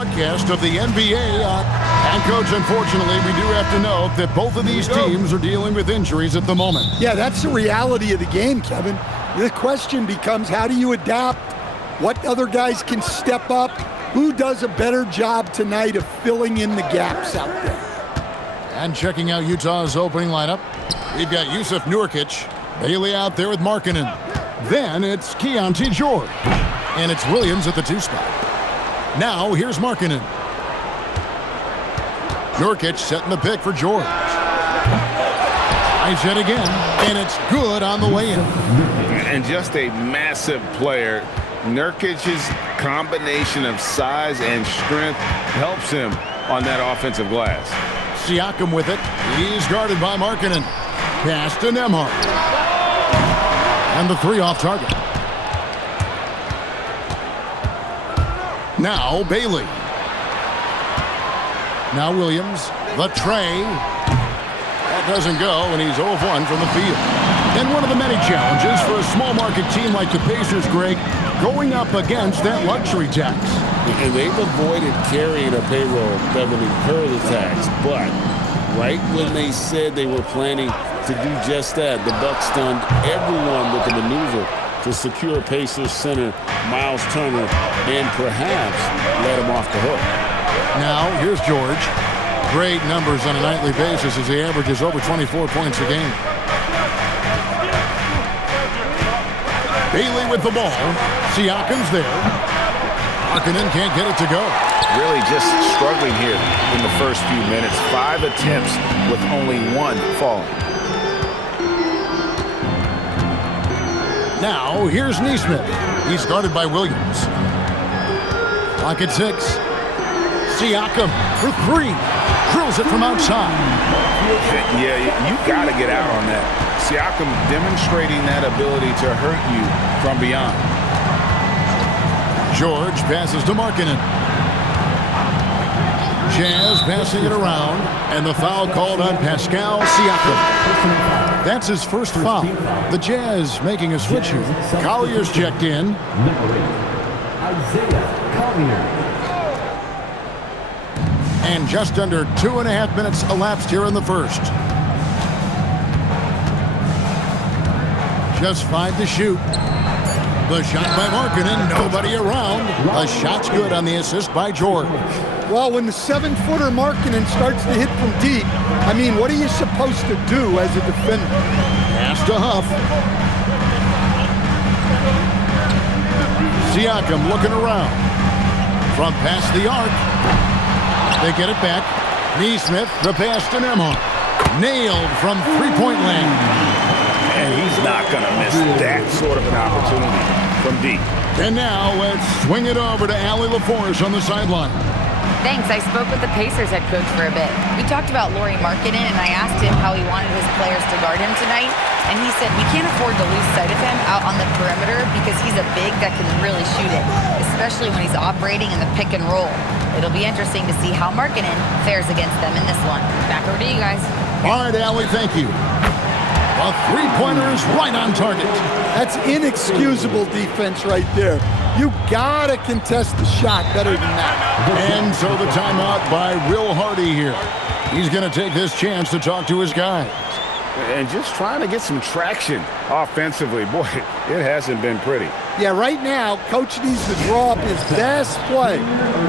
Broadcast of the NBA. And, Coach, unfortunately, we do have to note that both of these teams are dealing with injuries at the moment. Yeah, that's the reality of the game, Kevin. The question becomes, how do you adapt? What other guys can step up? Who does a better job tonight of filling in the gaps out there? And checking out Utah's opening lineup, we've got Jusuf Nurkic, Bailey out there with Markkanen. Then it's Keontae George. And it's Williams at the 2 spot. Now here's Markkanen. Nurkic setting the pick for George. Tries it again, and it's good on the way in. And just a massive player. Nurkic's combination of size and strength helps him on that offensive glass. Siakam with it. He's guarded by Markkanen. Pass to Nembhard. And the 3 off target. Now Bailey. Now Williams. The tray. That doesn't go, and he's 0 of 1 from the field. And one of the many challenges for a small market team like the Pacers, Greg, going up against that luxury tax. And they've avoided carrying a payroll that would incur the tax. But right when they said they were planning to do just that, the Bucks stunned everyone with the maneuver to secure Pacers center Miles Turner and perhaps let him off the hook. Now here's George. Great numbers on a nightly basis as he averages over 24 points a game. Bailey with the ball. Siakam's there. Markkanen can't get it to go. Really just struggling here in the first few minutes. 5 attempts with only 1 falling. Now here's Nesmith. He's guarded by Williams. Clock at 6. Siakam for 3. Drills it from outside. Yeah, you got to get out on that. Siakam demonstrating that ability to hurt you from beyond. George passes to Markkanen. Jazz passing it around, and the foul called on Pascal Siakam. That's his first foul. The Jazz making a switch here. Collier's checked in. Isaiah Collier. And just under 2.5 minutes elapsed here in the first. Just 5 to shoot. The shot by Markkanen, nobody around. A shot's good on the assist by George. Well, when the 7-footer Markkanen starts to hit from deep, I mean, what are you supposed to do as a defender? Pass to Huff. Siakam looking around. From past the arc. They get it back. Nesmith, the pass to Nembhard. Nailed from 3-point land. And he's not going to miss that sort of an opportunity from deep. And now let's swing it over to Allie LaForge on the sideline. Thanks. I spoke with the Pacers head coach for a bit. We talked about Lauri Markkanen, and I asked him how he wanted his players to guard him tonight. And he said, we can't afford to lose sight of him out on the perimeter because he's a big that can really shoot it, especially when he's operating in the pick and roll. It'll be interesting to see how Markkanen fares against them in this one. Back over to you guys. All right, Allie, thank you. A 3-pointer is right on target. That's inexcusable defense right there. You gotta contest the shot better than that. And so the timeout by Will Hardy here. He's going to take this chance to talk to his guys. And just trying to get some traction offensively. Boy, it hasn't been pretty. Yeah, right now, Coach needs to draw up his best play,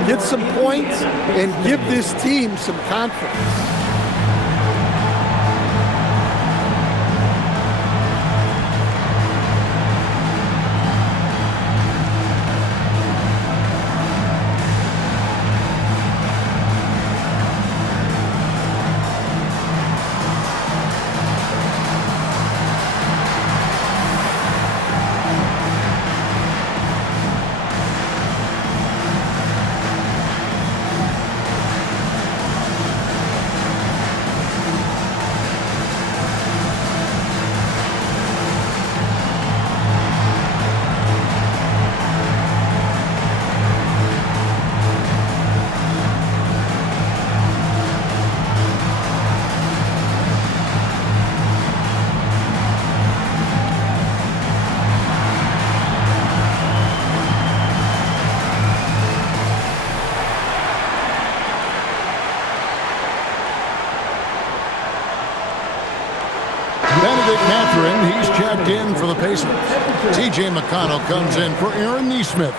get some points, and give this team some confidence. Benedict Mathurin, he's checked in for the Pacers. T.J. McConnell comes in for Aaron Nesmith.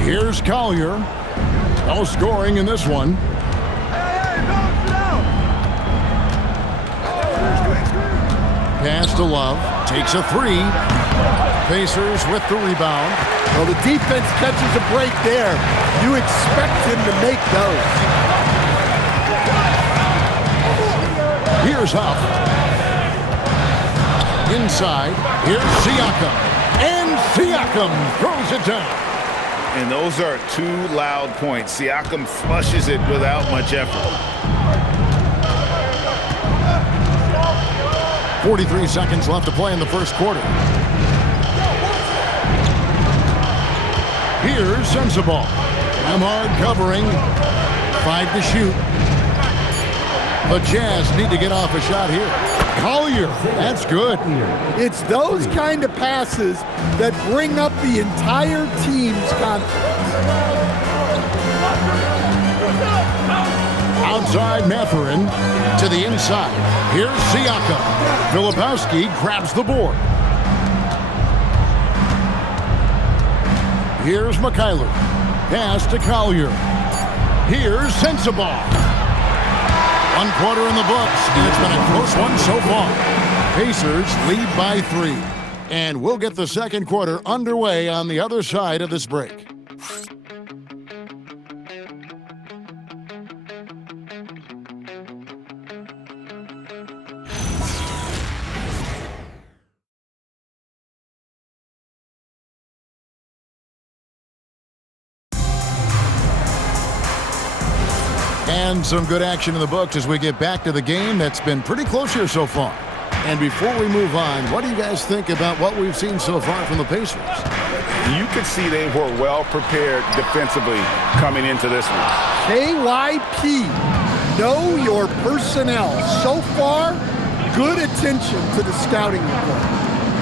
Here's Collier. No scoring in this one. Pass to Love. Takes a three. Pacers with the rebound. Well, the defense catches a break there. You expect him to make those. Here's Huff. Inside. Here's Siakam. And Siakam throws it down. And those are two loud points. Siakam flushes it without much effort. 43 seconds left to play in the first quarter. Here's Sensabaugh. Hard covering. 5 to shoot. The Jazz need to get off a shot here. Collier, that's good. It's those kind of passes that bring up the entire team's confidence. Outside Mathurin to the inside. Here's Siakam. Filipowski grabs the board. Here's McKayler. Pass to Collier. Here's Sensabaugh. 1 quarter in the books, and it's been a close one so far. Pacers lead by 3. And we'll get the second quarter underway on the other side of this break. And some good action in the books as we get back to the game that's been pretty close here so far. And before we move on, what do you guys think about what we've seen so far from the Pacers? You could see they were well prepared defensively coming into this one. KYP, know your personnel. So far, good attention to the scouting report.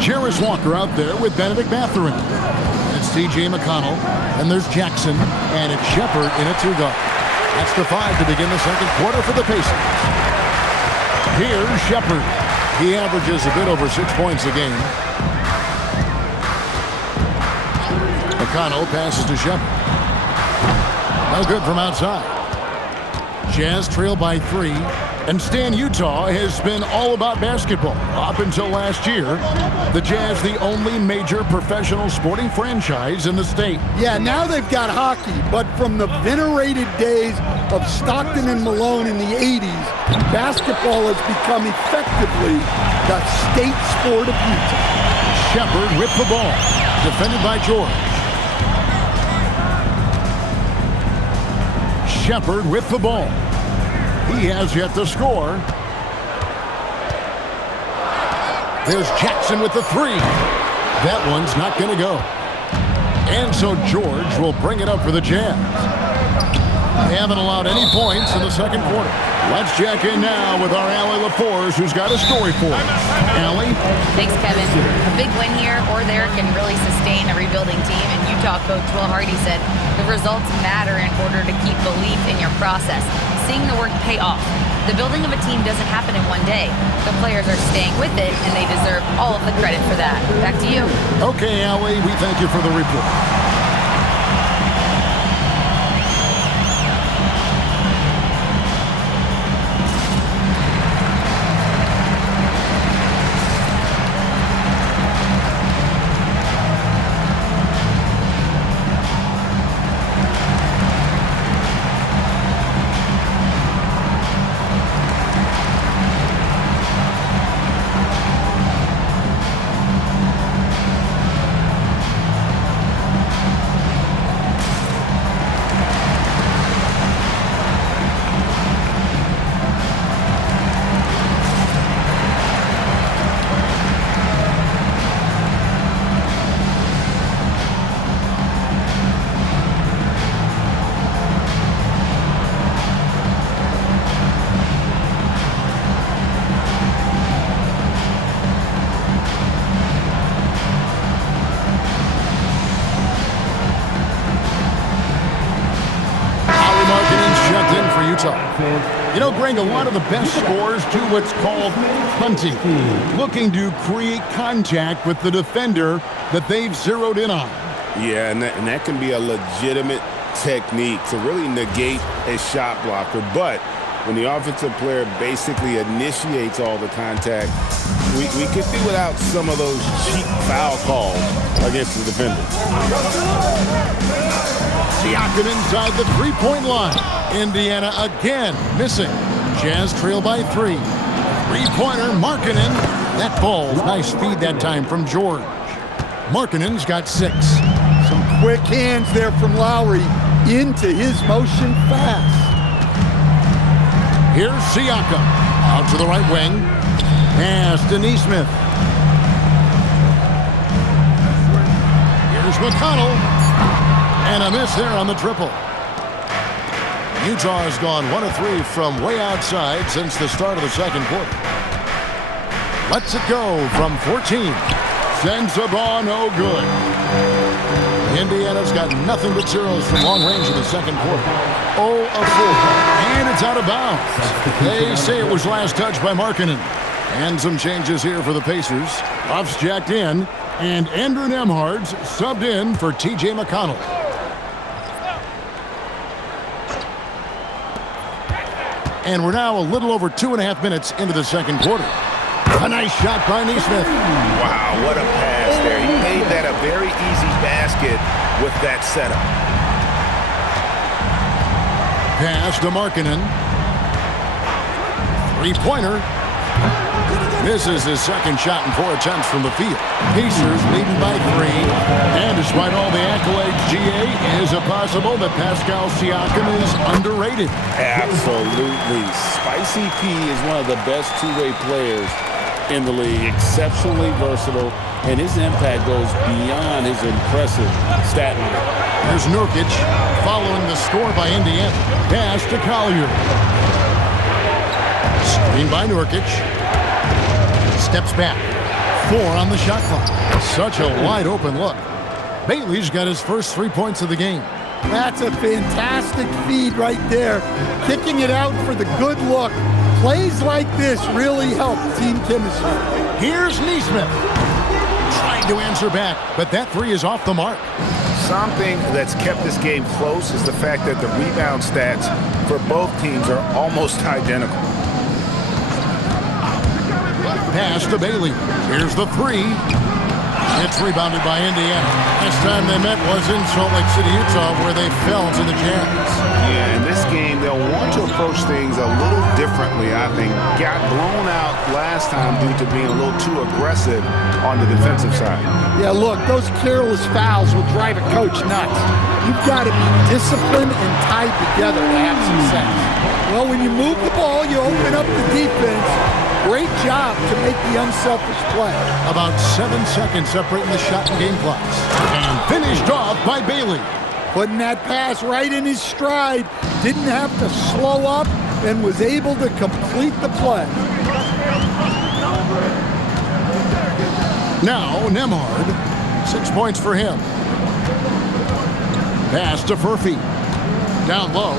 Jarris Walker out there with Benedict Mathurin. It's T.J. McConnell, and there's Jackson, and it's Shepard in a 2-guard. That's the 5 to begin the second quarter for the Pacers. Here's Shepard. He averages a bit over 6 points a game. McConnell passes to Shepard. No good from outside. Jazz trail by 3. And Stan Utah has been all about basketball. Up until last year, the Jazz the only major professional sporting franchise in the state. Yeah, now they've got hockey, but from the venerated days of Stockton and Malone in the 80s, basketball has become effectively the state sport of Utah. Shepard with the ball, defended by George. Shepard with the ball. He has yet to score. There's Jackson with the 3. That one's not going to go. And so George will bring it up for the Jazz. They haven't allowed any points in the second quarter. Let's check in now with our Allie LaForce, who's got a story for us. Allie? Thanks, Kevin. A big win here or there can really sustain a rebuilding team, and Utah coach Will Hardy said the results matter in order to keep belief in your process. Seeing the work pay off. The building of a team doesn't happen in one day. The players are staying with it, and they deserve all of the credit for that. Back to you. Okay, Allie, we thank you for the report. Utah. You know, Greg, a lot of the best scorers do what's called hunting, looking to create contact with the defender that they've zeroed in on. Yeah, and that can be a legitimate technique to really negate a shot blocker. But when the offensive player basically initiates all the contact, we could do without some of those cheap foul calls against the defender. Siakam inside the three-point line. Indiana again missing. Jazz trail by 3. Three-pointer, Markkanen. That ball, nice feed that time from George. Markkanen's got 6. Some quick hands there from Lowry into his motion fast. Here's Siakam out to the right wing. Pass to Nesmith. Here's McConnell. And a miss there on the triple. Utah has gone 1 of 3 from way outside since the start of the second quarter. Lets it go from 14. Sends the ball no good. Indiana's got nothing but zeros from long range in the second quarter. 0 of 4. And it's out of bounds. They say it was last touched by Markkanen. And some changes here for the Pacers. Buffs jacked in. And Andrew Nembhard subbed in for T.J. McConnell. And we're now a little over 2.5 minutes into the second quarter. A nice shot by Nesmith. Wow, what a pass there. He made that a very easy basket with that setup. Pass to Markkanen. Three-pointer. This is his second shot in 4 attempts from the field. Pacers leading by 3. And despite all the accolades, GA, is it possible that Pascal Siakam is underrated? Absolutely. Spicy P is one of the best two-way players in the league. Exceptionally versatile, and his impact goes beyond his impressive stat line. Here's Nurkic following the score by Indiana. Pass to Collier. Screen by Nurkic. Steps back. 4 on the shot clock. Such a wide open look. Bailey's got his first 3 points of the game. That's a fantastic feed right there. Kicking it out for the good look. Plays like this really help team chemistry. Here's Nesmith. Trying to answer back, but that 3 is off the mark. Something that's kept this game close is the fact that the rebound stats for both teams are almost identical. Pass to Bailey. Here's the 3. It's rebounded by Indiana. Last time they met was in Salt Lake City, Utah, where they fell to the Jazz. Yeah, in this game, they'll want to approach things a little differently, I think. Got blown out last time due to being a little too aggressive on the defensive side. Yeah, look, those careless fouls will drive a coach nuts. You've got to be disciplined and tied together to have success. Well, when you move the ball, you open up the defense. Great job to make the unselfish play. About 7 seconds separating the shot and game clocks. And finished off by Bailey. Putting that pass right in his stride. Didn't have to slow up and was able to complete the play. Now Nembhard. 6 points for him. Pass to Furphy. Down low.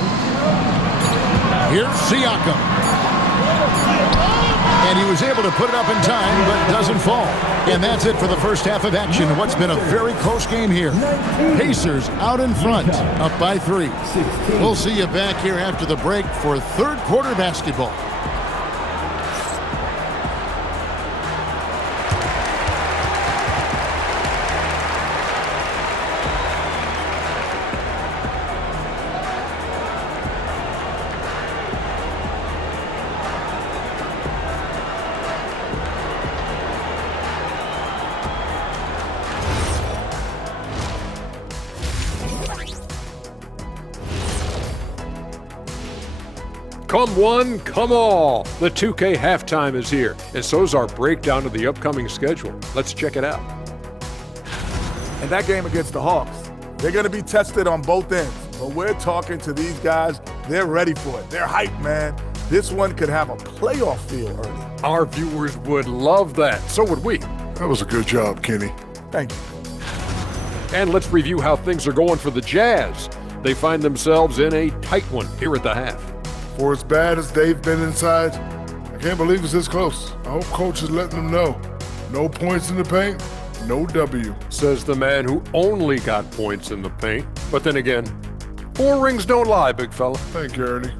Here's Siakam. And he was able to put it up in time, but doesn't fall. And that's it for the first half of action. What's been a very close game here. Pacers out in front, up by 3. We'll see you back here after the break for third quarter basketball. Come one, come all. The 2K halftime is here, and so's our breakdown of the upcoming schedule. Let's check it out. And that game against the Hawks, they're going to be tested on both ends. But we're talking to these guys, they're ready for it. They're hyped, man. This one could have a playoff feel early. Our viewers would love that. So would we. That was a good job, Kenny. Thank you. And let's review how things are going for the Jazz. They find themselves in a tight one here at the half. For as bad as they've been inside, I can't believe it's this close. I hope coach is letting them know. No points in the paint, no W. Says the man who only got points in the paint. But then again, 4 rings don't lie, big fella. Thank you, Ernie.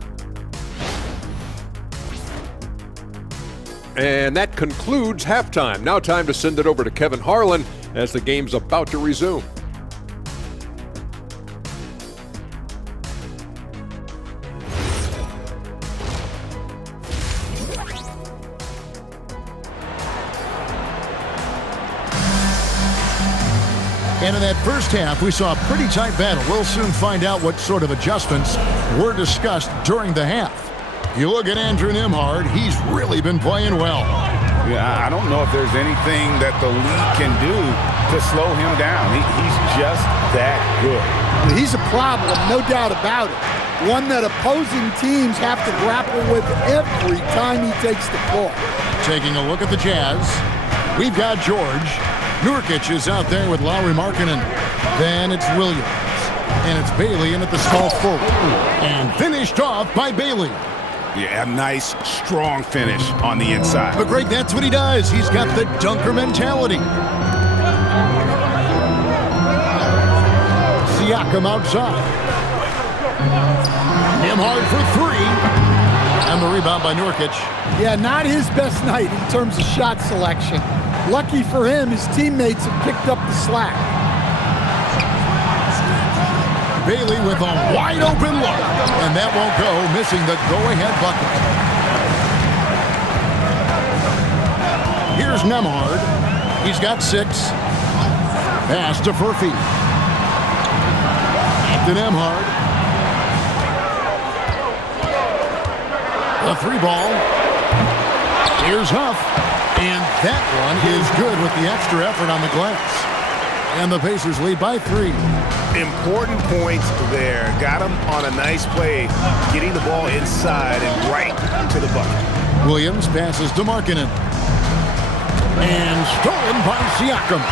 And that concludes halftime. Now time to send it over to Kevin Harlan as the game's about to resume. And in that first half, we saw a pretty tight battle. We'll soon find out what sort of adjustments were discussed during the half. You look at Andrew Nembhard, he's really been playing well. Yeah, I don't know if there's anything that the league can do to slow him down. He's just that good. He's a problem, no doubt about it. One that opposing teams have to grapple with every time he takes the floor. Taking a look at the Jazz, we've got George. Nurkic is out there with Lauri Markkanen. Then it's Williams. And it's Bailey in at the small forward. And finished off by Bailey. Yeah, a nice, strong finish on the inside. But Greg, that's what he does. He's got the dunker mentality. Siakam outside. Nembhard for 3. And the rebound by Nurkic. Yeah, not his best night in terms of shot selection. Lucky for him, his teammates have picked up the slack. Bailey with a wide-open look. And that won't go, missing the go-ahead bucket. Here's Nembhard. He's got 6. Pass to Furphy. Back to Nembhard. The 3 ball. Here's Huff. And that one is good with the extra effort on the glass. And the Pacers lead by 3. Important points there. Got him on a nice play, getting the ball inside and right to the bucket. Williams passes to Markkanen. And stolen by Siakam.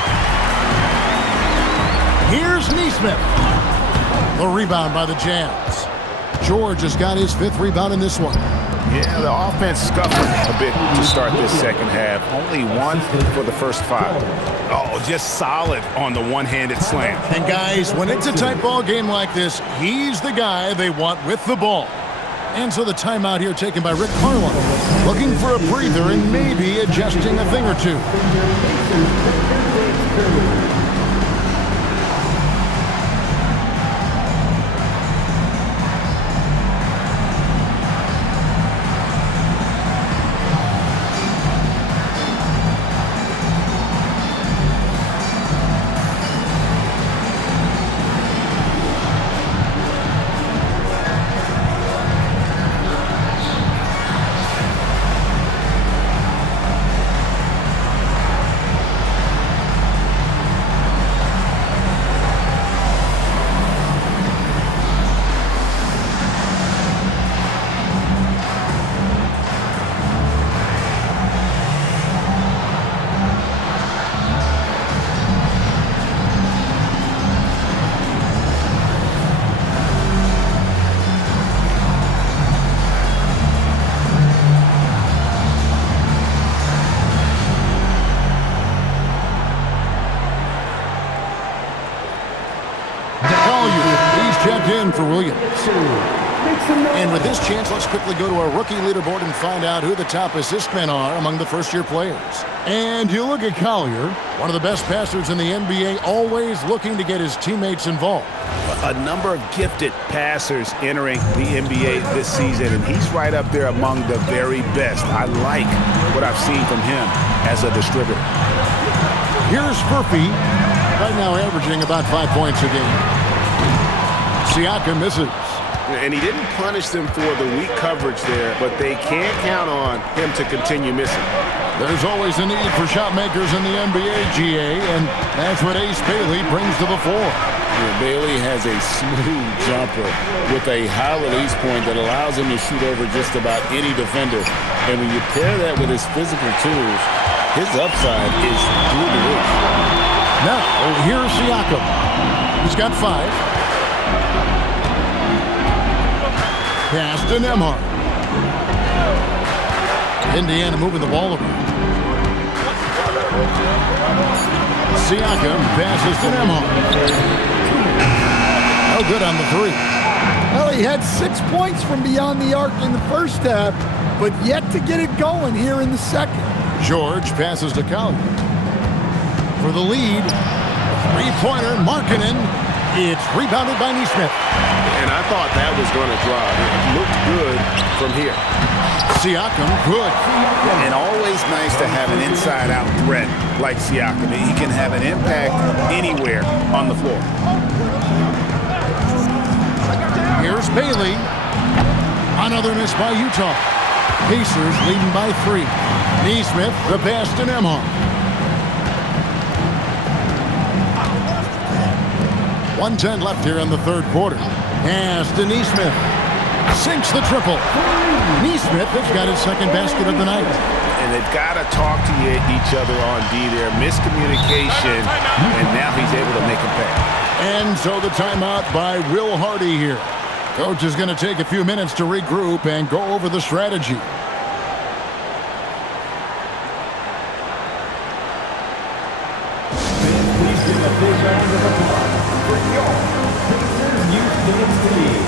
Here's Nesmith. The rebound by the Jazz. George has got his 5th rebound in this one. Yeah, the offense scuffled a bit to start this second half. Only 1 for the first 5. Oh, just solid on the one-handed slam. And guys, when it's a tight ball game like this, he's the guy they want with the ball. And so the timeout here taken by Rick Carlisle, looking for a breather and maybe adjusting a thing or two. Checked in for Williams. And with this chance, let's quickly go to our rookie leaderboard and find out who the top assist men are among the first-year players. And you look at Collier, one of the best passers in the NBA, always looking to get his teammates involved. A number of gifted passers entering the NBA this season, and he's right up there among the very best. I like what I've seen from him as a distributor. Here's Furphy, right now averaging about 5 points a game. Siakam misses. And he didn't punish them for the weak coverage there, but they can't count on him to continue missing. There's always a need for shot makers in the NBA, GA, and that's what Ace Bailey brings to the fore. Yeah, Bailey has a smooth jumper with a high release point that allows him to shoot over just about any defender. And when you pair that with his physical tools, his upside is through the roof. Now, here's Siakam. He's got 5. Pass to Nembhard. Indiana moving the ball over. Siakam passes to Nembhard. Oh, good on the three. Well, he had 6 points from beyond the arc in the first half, but yet to get it going here in the second. George passes to Collier. For the lead, three-pointer, Markkanen. It's rebounded by Nesmith. And I thought that was going to drive. It looked good from here. Siakam, good. And always nice to have an inside-out threat like Siakam. He can have an impact anywhere on the floor. Here's Bailey. Another miss by Utah. Pacers leading by 3. Nesmith, the pass to Nembhard. 1:10 left here in the third quarter. Pass to Nesmith. Sinks the triple. Nesmith has got his second basket of the night. And they've got to talk to each other on D there. Miscommunication, and now he's able to make a pay. And so the timeout by Will Hardy here. Coach is going to take a few minutes to regroup and go over the strategy. Please give a big round of applause for your Pacers Youth Dance Team.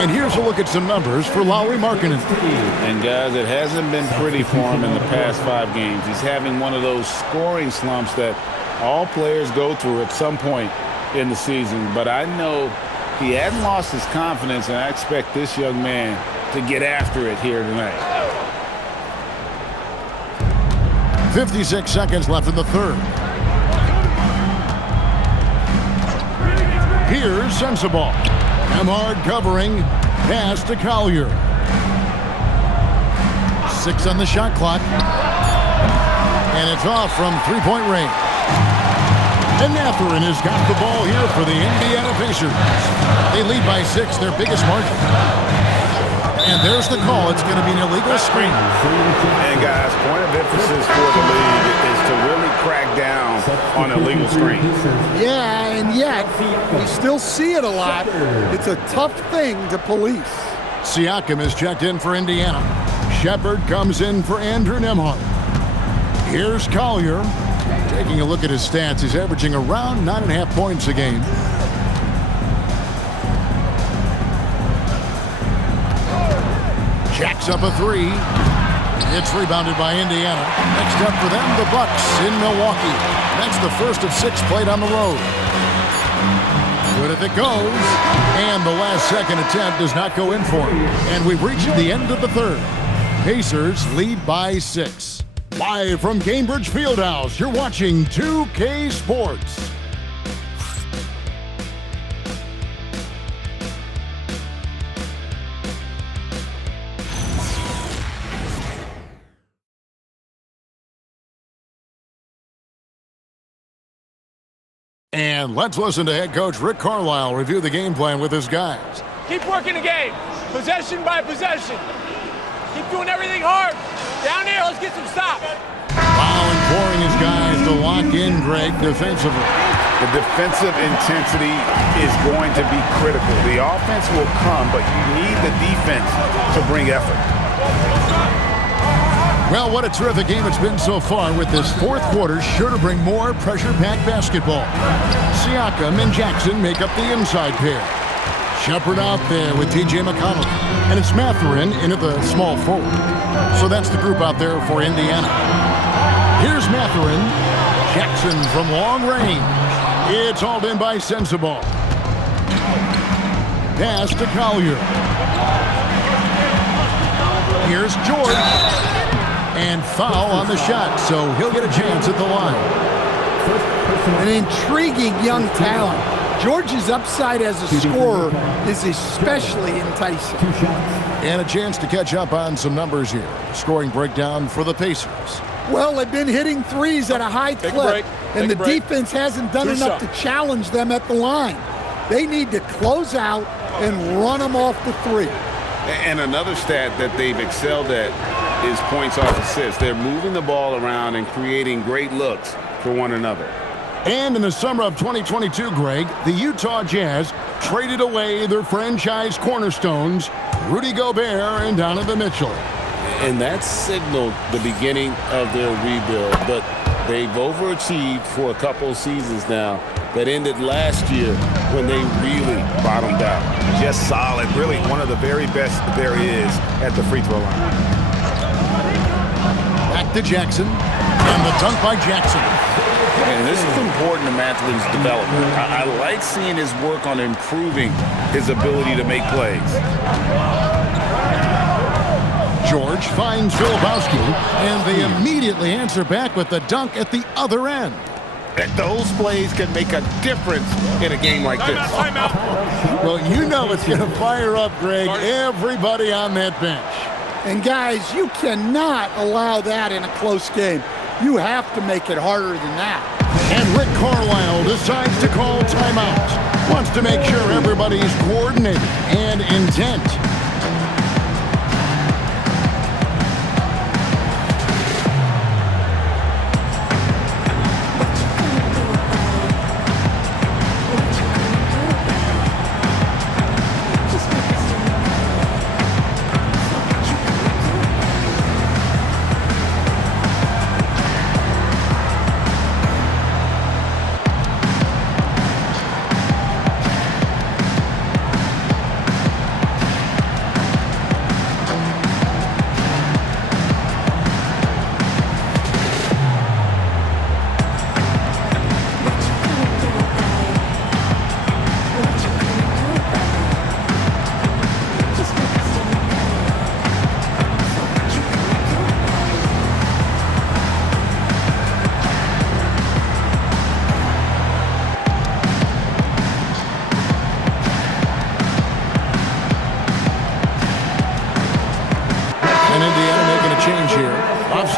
And here's a look at some numbers for Lauri Markkanen. And guys, it hasn't been pretty for him in the past 5 games. He's having one of those scoring slumps that all players go through at some point in the season. But I know he hasn't lost his confidence, and I expect this young man to get after it here tonight. 56 seconds left in the third. Here's Sensabaugh. Nembhard covering. Pass to Collier. 6 on the shot clock. And it's off from three-point range. And Mathurin has got the ball here for the Indiana Pacers. They lead by 6, their biggest margin. And there's the call. It's going to be an illegal screen. And guys, point of emphasis for the league is to really crack down on illegal screen. Yeah, and yet we still see it a lot. It's a tough thing to police. Siakam is checked in for Indiana. Shepard comes in for Andrew Nembhard. Here's Collier. Taking a look at his stats, he's averaging around 9.5 points a game. Jacks up a 3. It's rebounded by Indiana. Next up for them, the Bucks in Milwaukee. That's the first of 6 played on the road. Good if it goes. And the last second attempt does not go in for him. And we've reached the end of the third. Pacers lead by 6. Live from Cambridge Fieldhouse, you're watching 2K Sports. And let's listen to head coach Rick Carlisle review the game plan with his guys. Keep working the game, possession by possession. Keep doing everything hard. Down here, let's get some stops. Fouling, pouring his guys to lock in Greg defensively. The defensive intensity is going to be critical. The offense will come, but you need the defense to bring effort. Well, what a terrific game it's been so far, with this fourth quarter sure to bring more pressure-packed basketball. Siakam and Jackson make up the inside pair. Shepherd out there with T.J. McConnell. And it's Mathurin into the small forward. So that's the group out there for Indiana. Here's Mathurin. Jackson from long range. It's hauled in by Sensabaugh. Pass to Collier. Here's George. And foul on the shot, so he'll get a chance at the line. An intriguing young talent. George's upside as a scorer is especially enticing. And a chance to catch up on some numbers here. Scoring breakdown for the Pacers. Well, they've been hitting threes at a high clip, and the defense hasn't done enough to challenge them at the line. They need to close out and run them off the three. And another stat that they've excelled at is points off assists. They're moving the ball around and creating great looks for one another. And in the summer of 2022, Greg, the Utah Jazz traded away their franchise cornerstones, Rudy Gobert and Donovan Mitchell. And that signaled the beginning of their rebuild, but they've overachieved for a couple of seasons now that ended last year when they really bottomed out. Just solid, really one of the very best there is at the free throw line. Back to Jackson, and the dunk by Jackson. And this is important to Mathurin's development. I like seeing his work on improving his ability to make plays. George finds Filipowski, and they immediately answer back with the dunk at the other end. And those plays can make a difference in a game like this. Well, you know it's going to fire up, Greg, everybody on that bench. And guys, you cannot allow that in a close game. You have to make it harder than that. And Rick Carlisle decides to call timeout. Wants to make sure everybody's coordinated and intent.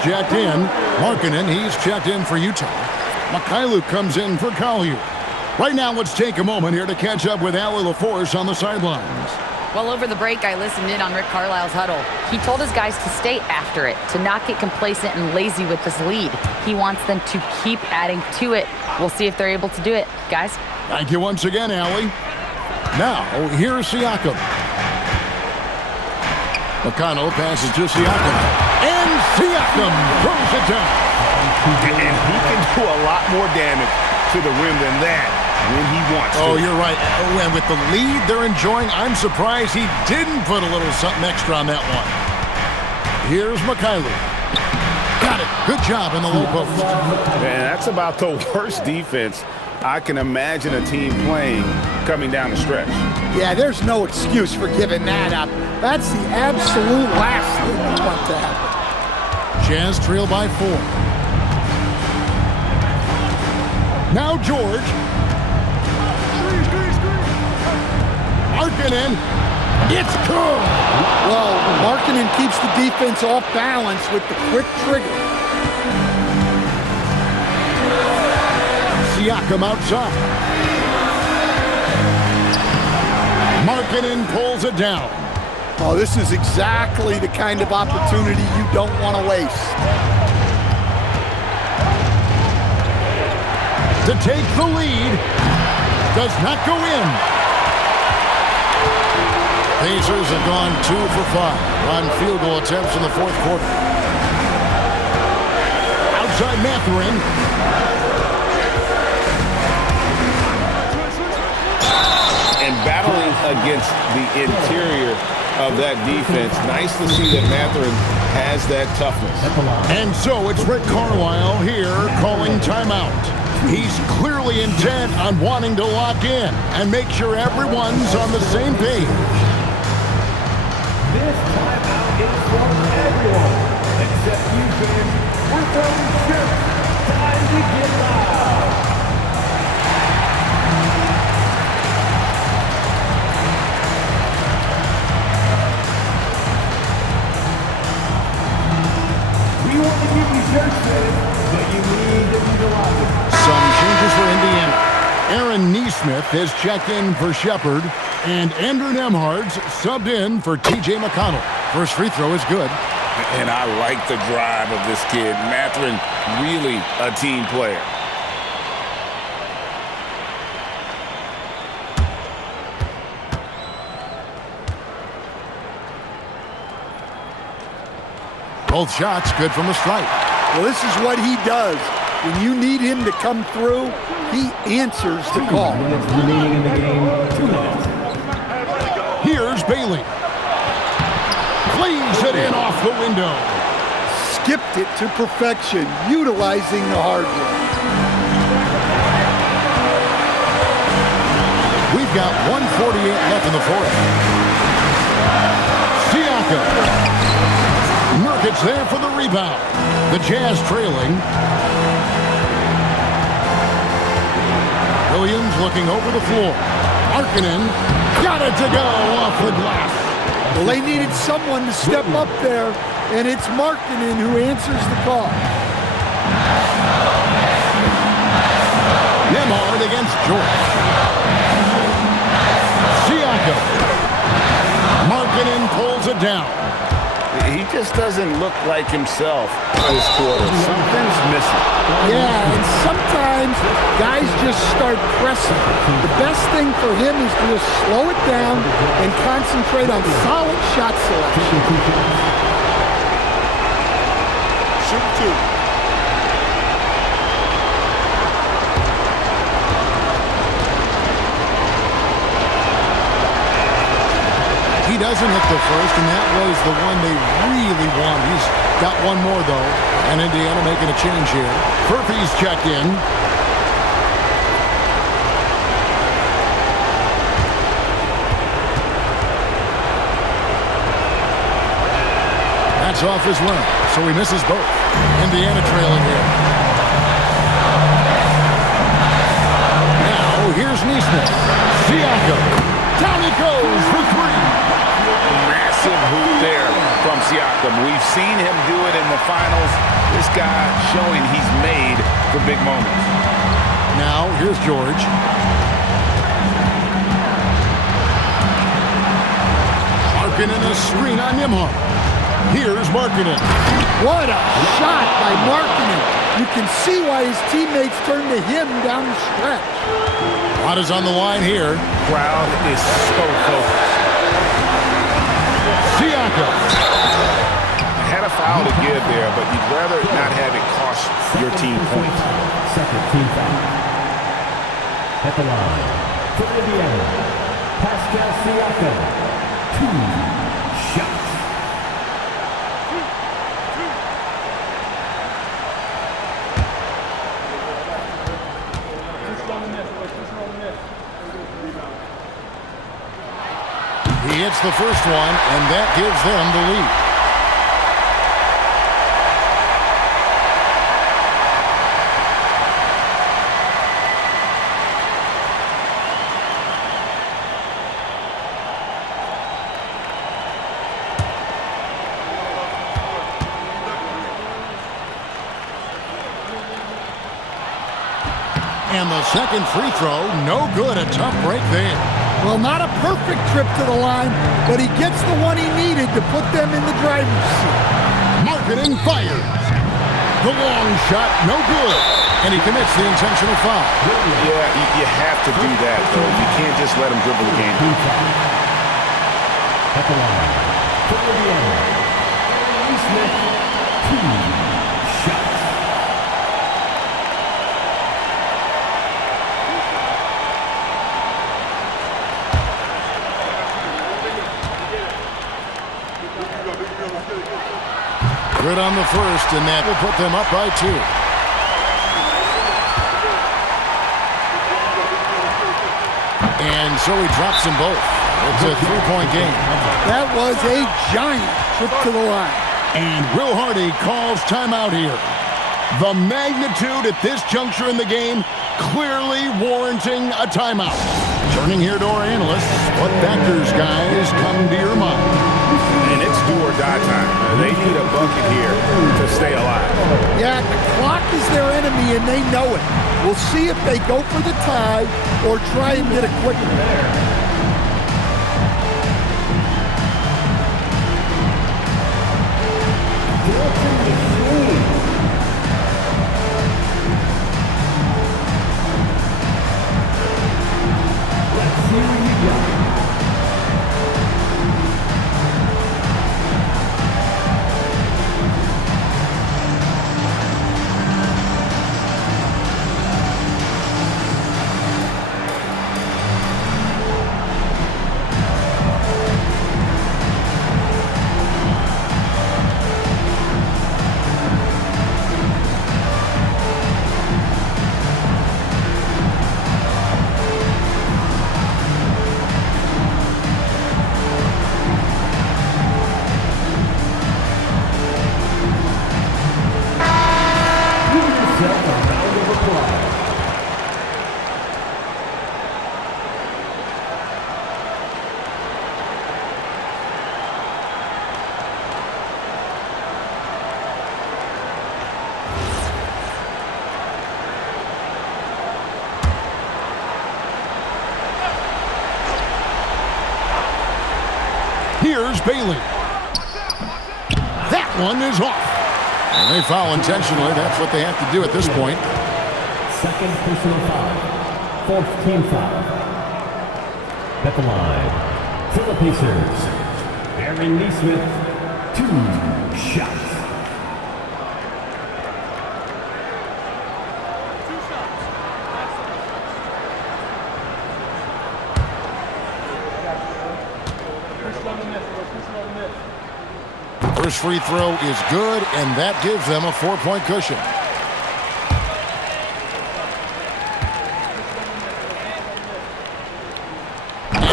Checked in. Markkanen, he's checked in for Utah. Mykhailiuk comes in for Collier. Right now, let's take a moment here to catch up with Allie LaForce on the sidelines. Well, over the break, I listened in on Rick Carlisle's huddle. He told his guys to stay after it, to not get complacent and lazy with this lead. He wants them to keep adding to it. We'll see if they're able to do it, guys. Thank you once again, Allie. Now, here's Siakam. McConnell passes to Siakam. And Siakam throws it down. And he can do a lot more damage to the rim than that when he wants to. Oh, you're right. Oh, and with the lead they're enjoying, I'm surprised he didn't put a little something extra on that one. Here's Mykhailiuk. Got it. Good job in the low post. Man, that's about the worst defense I can imagine a team playing coming down the stretch. Yeah, there's no excuse for giving that up. That's the absolute last thing you want to happen. Jazz trail by 4. Now George. Markkanen. It's good. Well, Markkanen keeps the defense off balance with the quick trigger. Siakam outside. Markkanen pulls it down. Oh, this is exactly the kind of opportunity you don't want to waste. To take the lead. Does not go in. Pacers have gone 2 for 5 on field goal attempts in the fourth quarter. side Mathurin. And battling against the interior of that defense, nice to see that Mathurin has that toughness. And so it's Rick Carlisle here calling timeout. He's clearly intent on wanting to lock in and make sure everyone's on the same page. This timeout is for everyone, except you fans. We're throwing shirts. Time to get loud. We want to give you shirts, fans, but you need to be the loudest. Some changes for Indiana. Aaron Neesmith has checked in for Shepard, and Andrew Nembhard's subbed in for T.J. McConnell. First free throw is good. And I like the drive of this kid. Mathurin, really a team player. Both shots good from the stripe. Well, this is what he does. When you need him to come through, he answers the call. Remaining in the game, 2 minutes. Here's Bailey. Plays it in off the window. Skipped it to perfection, utilizing the hard work. We've got 1:48 left in the fourth. Siakam. Nurkic's there for the rebound. The Jazz trailing. Williams looking over the floor. Markkanen got it to go off the glass. Well, they needed someone to step up there, and it's Markkanen who answers the call. Nembhard against George. Siakam. Markkanen pulls it down. He just doesn't look like himself this quarter. Something's missing. Yeah, and sometimes guys just start pressing. The best thing for him is to just slow it down and concentrate on solid shot selection. Shoot 2. He doesn't hit the first, and that was the one they really wanted. He's got one more, though, and Indiana making a change here. Furphy's checked in. That's off his run, so he misses both. Indiana trailing here. Now, here's Neesmith. Siakam. Down he goes for 3. Massive hoop there from Siakam. We've seen him do it in the finals. This guy showing he's made for big moments. Now, here's George. Markkanen a screen on Nembhard. Here's Markkanen. What a shot by Markkanen. You can see why his teammates turn to him down the stretch. Lot is on the line here. Crowd is so focused. Siakam. Had a foul to give there, but you'd rather not have it cost your team points. Second team foul. At the line, for Indiana, Pascal Siakam. 2 shots. He hits the first one, and that gives them the lead. And the second free throw, no good. A tough break there. Well, not a perfect trip to the line, but he gets the one he needed to put them in the driver's seat. Markkanen fires. The long shot, no good. And he commits the intentional foul. Yeah, you have to do that, though. You can't just let him dribble the game. At the line, for Indiana, Neesmith, 2 shots. Good on the first, and that will put them up by 2. And so he drops them both. It's a 3-point game. That was a giant trip to the line. And Will Hardy calls timeout here. The magnitude at this juncture in the game clearly warranting a timeout. Turning here to our analysts, what factors, guys, come to your mind? And it's do or die time. They need a bucket here to stay alive. Yeah, the clock is their enemy, and they know it. We'll see if they go for the tie or try and get a quick one. Here's Bailey. That one is off. And they foul intentionally. That's what they have to do at this point. Second personal foul. Fourth team foul. At the line, for the Pacers, Aaron Nesmith, 2 shots. First free throw is good, and that gives them a 4-point cushion.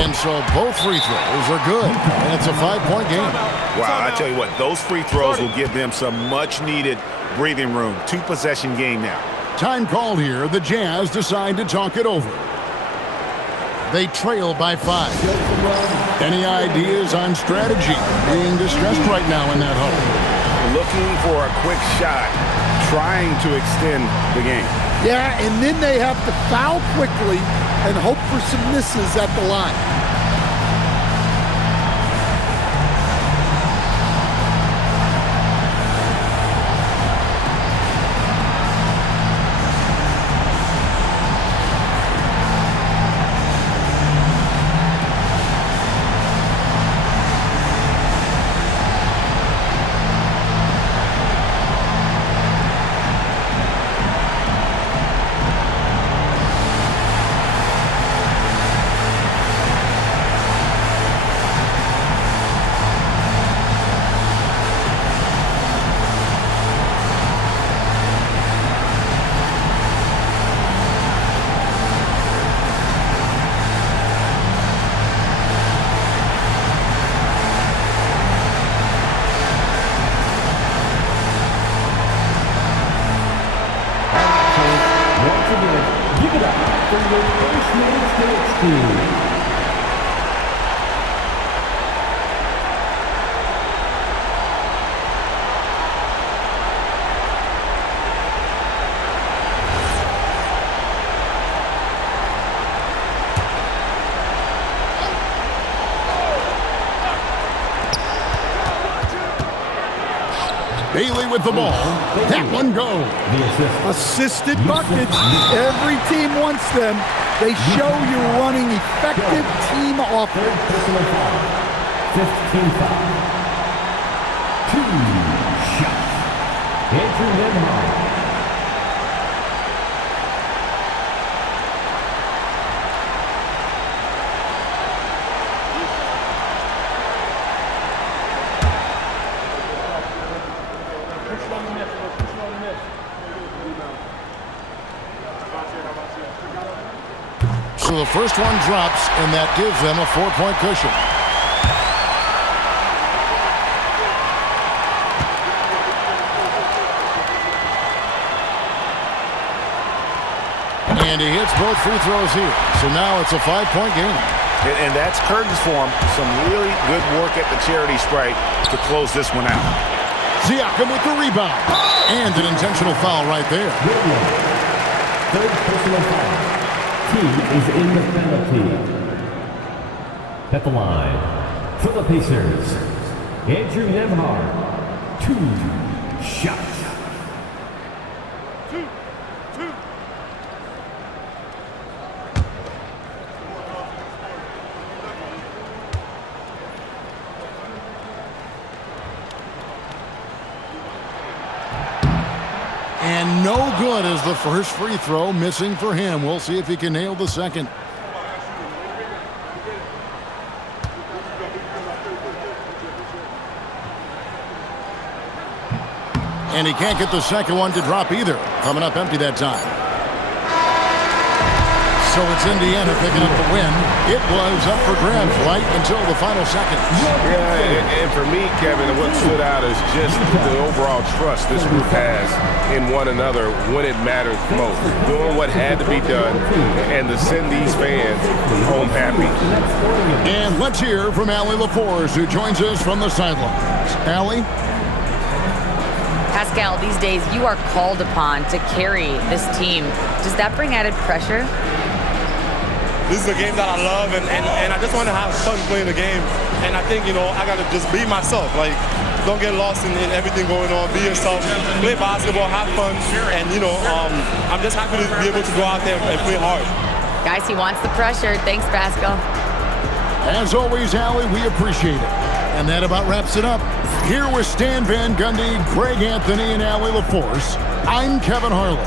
And so both free throws are good. And it's a 5-point game. Wow, I tell you what, those free throws will give them some much-needed breathing room. 2-possession game now. Time called here. The Jazz decide to talk it over. They trail by 5. Any ideas on strategy being discussed right now in that huddle? Looking for a quick shot, trying to extend the game. Yeah, and then they have to foul quickly and hope for some misses at the line. Give it up for your first United States team. Bailey with the ball. That one goes. Assisted buckets. Every team wants them. They show you're running effective team offense. Personal foul. 15 foul. 2 shots. Andrew Nembhard. So the first one drops, and that gives them a 4-point cushion. And he hits both free throws here. So now it's a 5-point game. And that's curtains for him. Some really good work at the charity stripe to close this one out. Siakam with the rebound. And an intentional foul right there. Third personal foul. Team is in the penalty. At the line, for the Pacers, Andrew Nembhard. 2 shots. And no good as the first free throw, missing for him. We'll see if he can nail the second. And he can't get the second one to drop either. Coming up empty that time. So it's Indiana picking up the win. It was up for grabs right until the final seconds. Yeah, and for me, Kevin, what stood out is just the overall trust this group has in one another when it matters most. Doing what had to be done and to send these fans home happy. And let's hear from Allie LaForce, who joins us from the sidelines. Allie? Pascal, these days you are called upon to carry this team. Does that bring added pressure? This is a game that I love, and I just want to have fun playing the game. And I think, I got to just be myself. Like, don't get lost in everything going on. Be yourself. Play basketball, have fun. And, I'm just happy to be able to go out there and play hard. Guys, he wants the pressure. Thanks, Pascal. As always, Allie, we appreciate it. And that about wraps it up. Here with Stan Van Gundy, Greg Anthony, and Allie LaForce, I'm Kevin Harlan,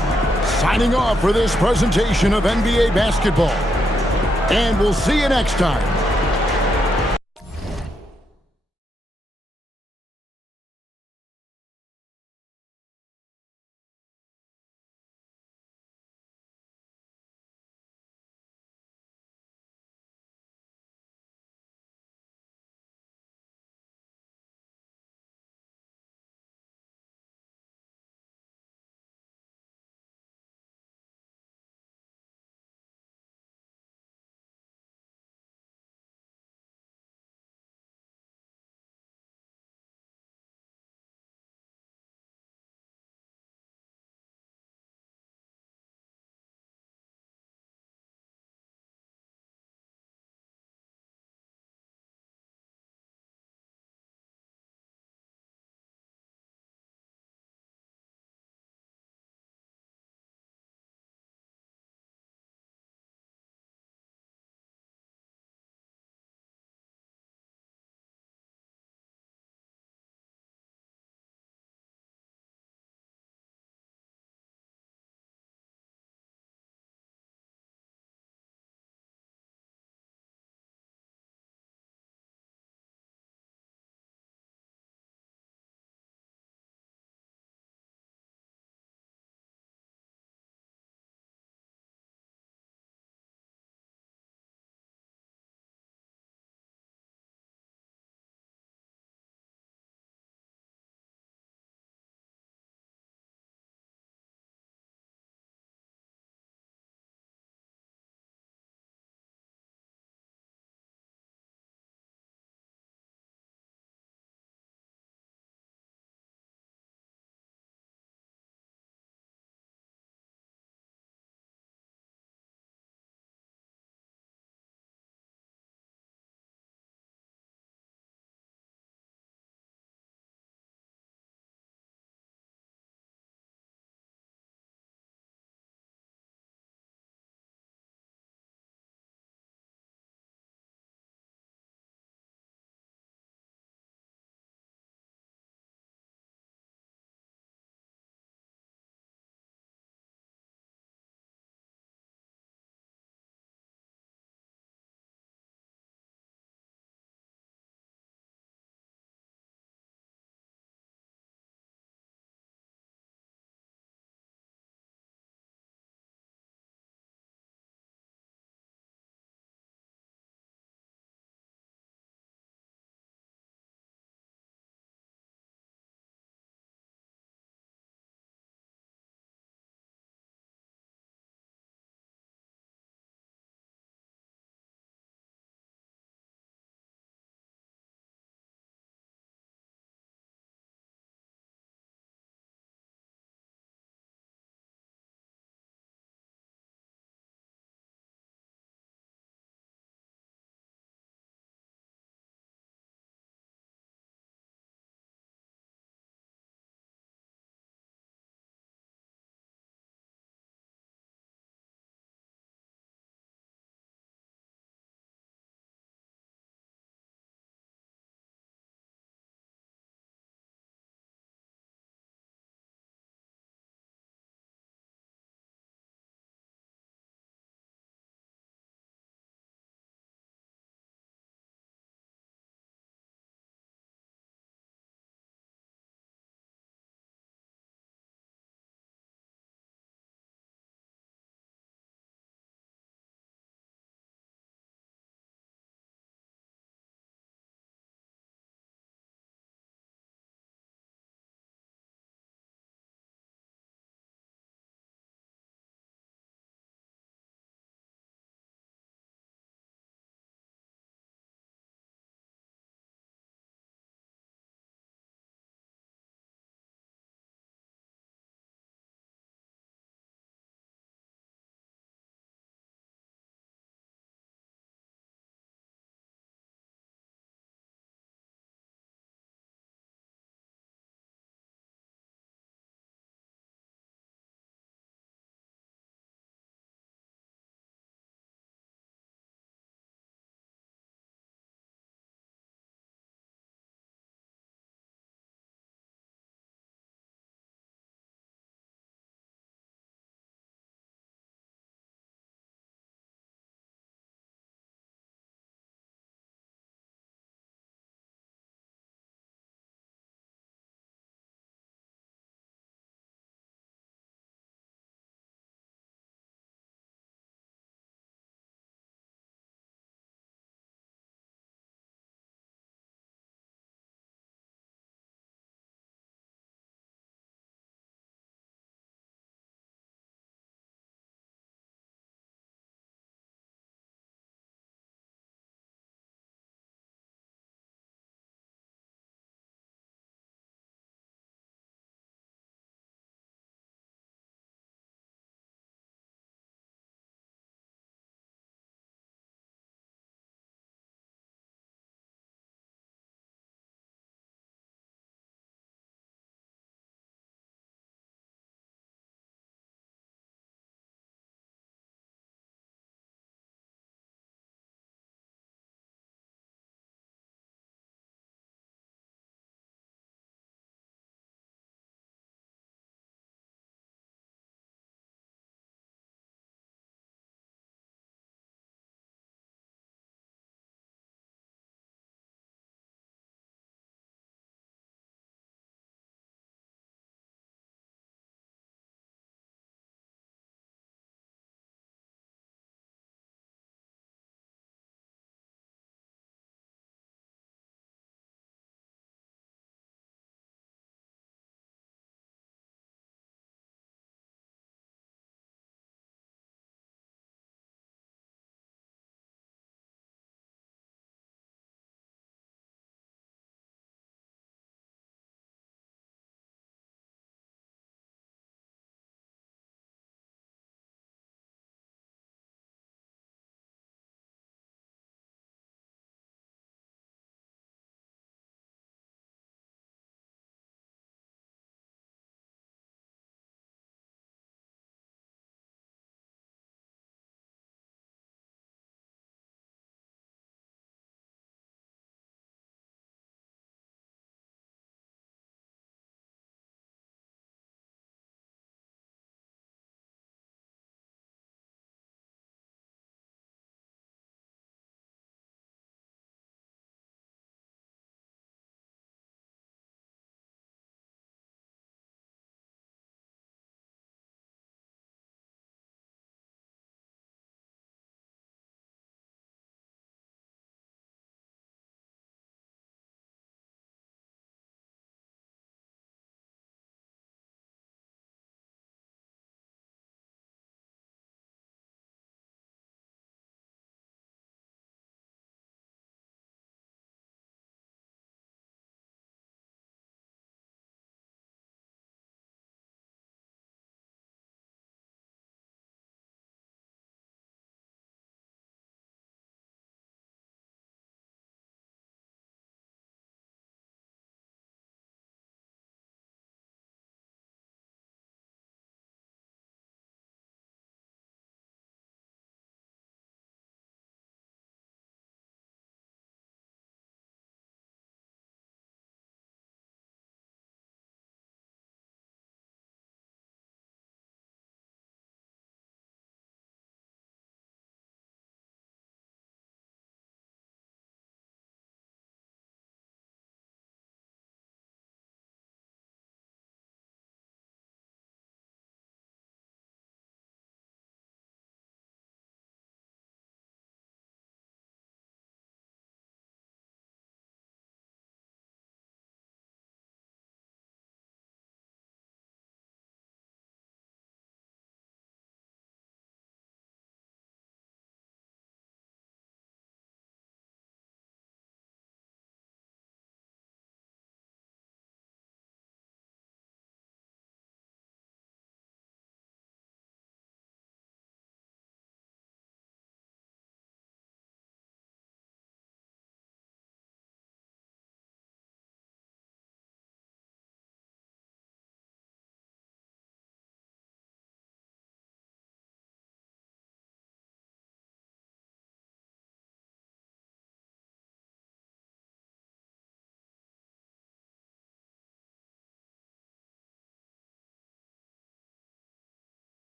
signing off for this presentation of NBA basketball. And we'll see you next time